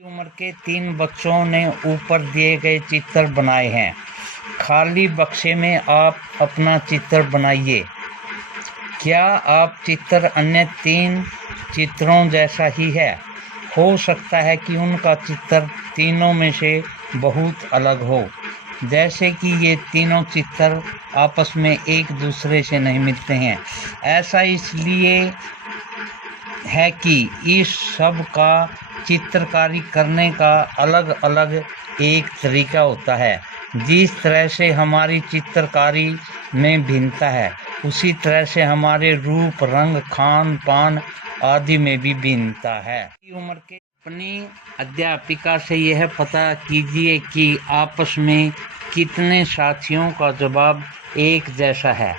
उम्र के 3 बच्चों ने ऊपर दिए गए चित्र बनाए हैं। खाली बक्से में आप अपना चित्र बनाइए। क्या आप चित्र अन्य 3 चित्रों जैसा ही है? हो सकता है कि उनका चित्र तीनों में से बहुत अलग हो, जैसे कि ये तीनों चित्र आपस में एक दूसरे से नहीं मिलते हैं। ऐसा इसलिए है कि इस सब का चित्रकारी करने का अलग-अलग एक तरीका होता है। जिस तरह से हमारी चित्रकारी में भिन्नता है, उसी तरह से हमारे रूप, रंग, खान-पान आदि में भी भिन्नता है। उम्र के अपनी अध्यापिका से यह पता कीजिए कि आपस में कितने साथियों का जवाब एक जैसा है।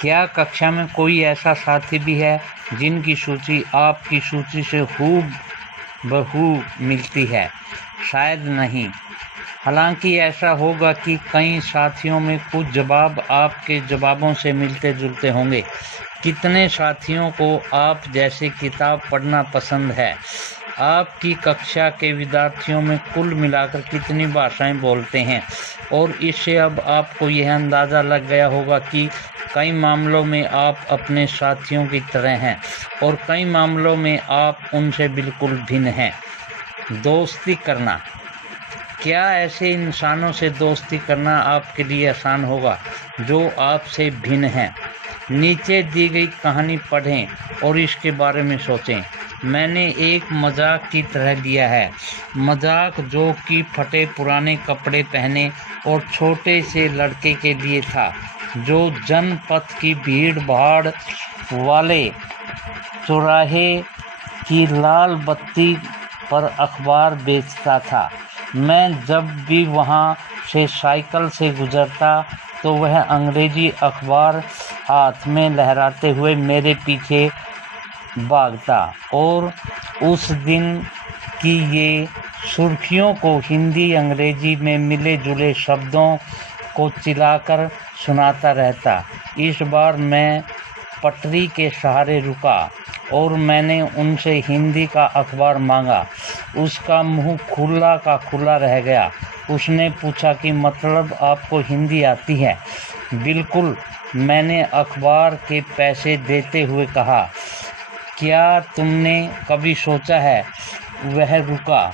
क्या कक्षा में कोई ऐसा साथी भी है जिनकी सूची आपकी सूची से हूबहू मिलती है? शायद नहीं। हालांकि ऐसा होगा कि कई साथियों में कुछ जवाब आपके जवाबों से मिलते जुलते होंगे। कितने साथियों को आप जैसे किताब पढ़ना पसंद है? आपकी कक्षा के विद्यार्थियों में कुल मिलाकर कितनी भाषाएं बोलते हैं? और इससे अब आपको यह अंदाज़ा लग गया होगा कि कई मामलों में आप अपने साथियों की तरह हैं और कई मामलों में आप उनसे बिल्कुल भिन्न हैं। दोस्ती करना। क्या ऐसे इंसानों से दोस्ती करना आपके लिए आसान होगा जो आपसे भिन्न हैं? नीचे दी गई कहानी पढ़ें और इसके बारे में सोचें। मैंने एक मजाक की तरह लिया है। मजाक जो कि फटे पुराने कपड़े पहने और छोटे से लड़के के लिए था, जो जनपथ की भीड़-भाड़ वाले चौराहे की लाल बत्ती पर अखबार बेचता था। मैं जब भी वहाँ से साइकिल से गुजरता तो वह अंग्रेजी अखबार हाथ में लहराते हुए मेरे पीछे भागता और उस दिन की ये सुर्खियों को हिंदी अंग्रेजी में मिले जुले शब्दों को चिल्लाकर सुनाता रहता। इस बार मैं पटरी के सहारे रुका और मैंने उनसे हिंदी का अखबार मांगा। उसका मुंह खुला का खुला रह गया। उसने पूछा कि मतलब आपको हिंदी आती है? बिल्कुल, मैंने अखबार के पैसे देते हुए कहा। क्या तुमने कभी सोचा है? वह रुका।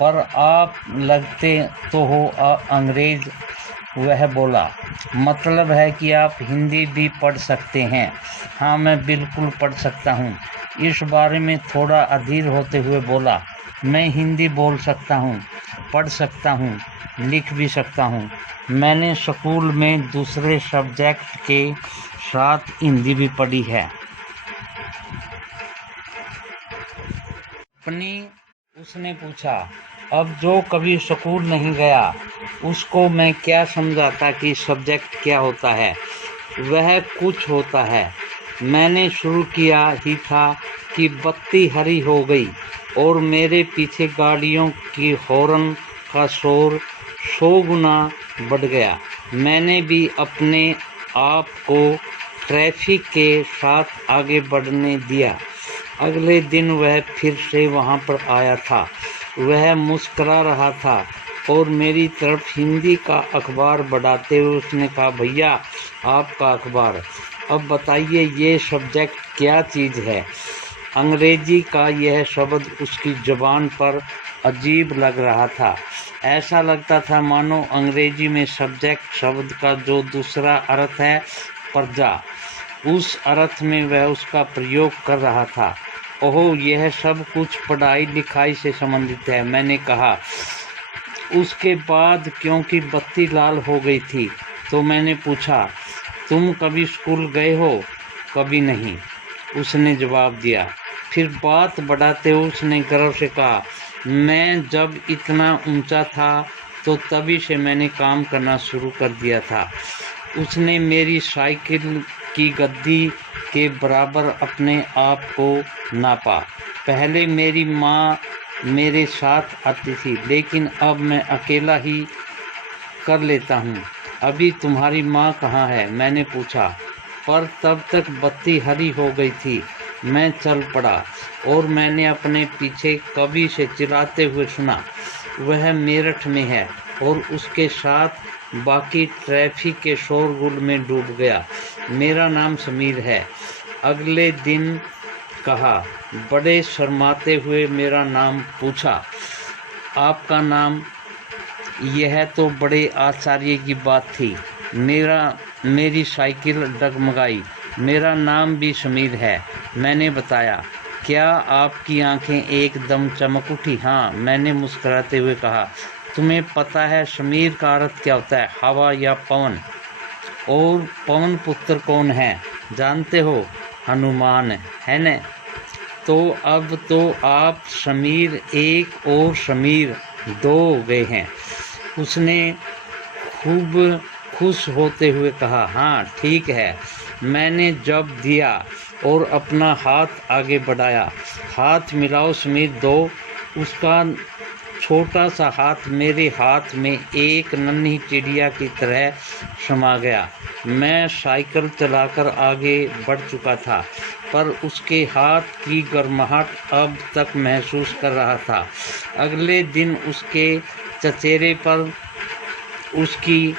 पर आप लगते तो हो अंग्रेज, वह बोला। मतलब है कि आप हिंदी भी पढ़ सकते हैं? हाँ, मैं बिल्कुल पढ़ सकता हूँ। इस बारे में थोड़ा अधीर होते हुए बोला। मैं हिंदी बोल सकता हूँ, पढ़ सकता हूँ, लिख भी सकता हूँ। मैंने स्कूल में दूसरे सब्जेक्ट के साथ हिंदी भी पढ़ी है। उसने पूछा। अब जो कभी स्कूल नहीं गया उसको मैं क्या समझाता कि सब्जेक्ट क्या होता है? वह कुछ होता है। मैंने शुरू किया ही था कि बत्ती हरी हो गई और मेरे पीछे गाड़ियों की हॉर्न का शोर 100 गुना बढ़ गया। मैंने भी अपने आप को ट्रैफिक के साथ आगे बढ़ने दिया। अगले दिन वह फिर से वहाँ पर आया था। वह मुस्करा रहा था और मेरी तरफ हिंदी का अखबार बढ़ाते हुए उसने कहा, भैया आपका अखबार। अब बताइए ये सब्जेक्ट क्या चीज़ है? अंग्रेजी का यह शब्द उसकी ज़ुबान पर अजीब लग रहा था। ऐसा लगता था मानो अंग्रेजी में सब्जेक्ट शब्द का जो दूसरा अर्थ है प्रजा, उस अर्थ में वह उसका प्रयोग कर रहा था। ओह, यह सब कुछ पढ़ाई लिखाई से संबंधित है, मैंने कहा। उसके बाद क्योंकि बत्ती लाल हो गई थी तो मैंने पूछा, तुम कभी स्कूल गए हो? कभी नहीं, उसने जवाब दिया। फिर बात बढ़ाते हुए उसने गर्व से कहा, मैं जब इतना ऊंचा था तो तभी से मैंने काम करना शुरू कर दिया था। उसने मेरी साइकिल की गद्दी के बराबर अपने आप को नापा। पहले मेरी माँ मेरे साथ आती थी, लेकिन अब मैं अकेला ही कर लेता हूँ। अभी तुम्हारी माँ कहाँ है? मैंने पूछा। पर तब तक बत्ती हरी हो गई थी। मैं चल पड़ा और मैंने अपने पीछे कवि से चिल्लाते हुए सुना, वह मेरठ में है, और उसके साथ बाकी ट्रैफिक के शोरगुल में डूब गया। मेरा नाम समीर है। अगले दिन कहा, बड़े शर्माते हुए मेरा नाम पूछा। आपका नाम? यह तो बड़े आश्चर्य की बात थी। मेरी साइकिल डगमगाई। मेरा नाम भी समीर है, मैंने बताया। क्या आपकी आंखें एकदम चमक उठी? हाँ, मैंने मुस्कुराते हुए कहा। तुम्हें पता है समीर का अर्थ क्या होता है? हवा या पवन। और पवन पुत्र कौन है जानते हो? हनुमान, है न? तो अब तो आप समीर एक और समीर दो हो गए हैं। उसने खूब खुश होते हुए कहा। हाँ ठीक है। मैंने जब दिया और अपना हाथ आगे बढ़ाया। हाथ मिलाओ समीर दो। उसका छोटा सा हाथ मेरे हाथ में एक नन्ही चिड़िया की तरह समा गया। मैं साइकिल चलाकर आगे बढ़ चुका था, पर उसके हाथ की गर्माहट अब तक महसूस कर रहा था। अगले दिन उसके चचेरे पर उसकी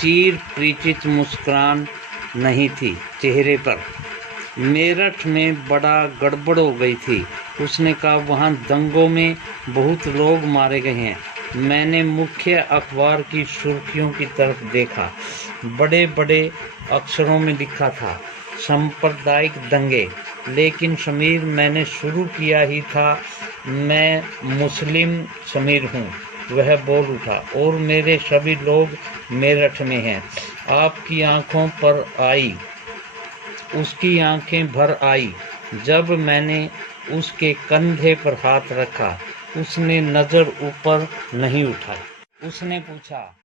चिर परिचित मुस्कान नहीं थी चेहरे पर। मेरठ में बड़ा गड़बड़ हो गई थी। उसने कहा, वहाँ दंगों में बहुत लोग मारे गए हैं। मैंने मुख्य अखबार की सुर्खियों की तरफ देखा। बड़े बड़े अक्षरों में लिखा था, सांप्रदायिक दंगे। लेकिन समीर, मैंने शुरू किया ही था। मैं मुस्लिम समीर हूँ, वह बोल उठा, और मेरे सभी लोग मेरठ में हैं। आपकी आंखों पर आई। उसकी आंखें भर आई जब मैंने उसके कंधे पर हाथ रखा। उसने नजर ऊपर नहीं उठाई। उसने पूछा,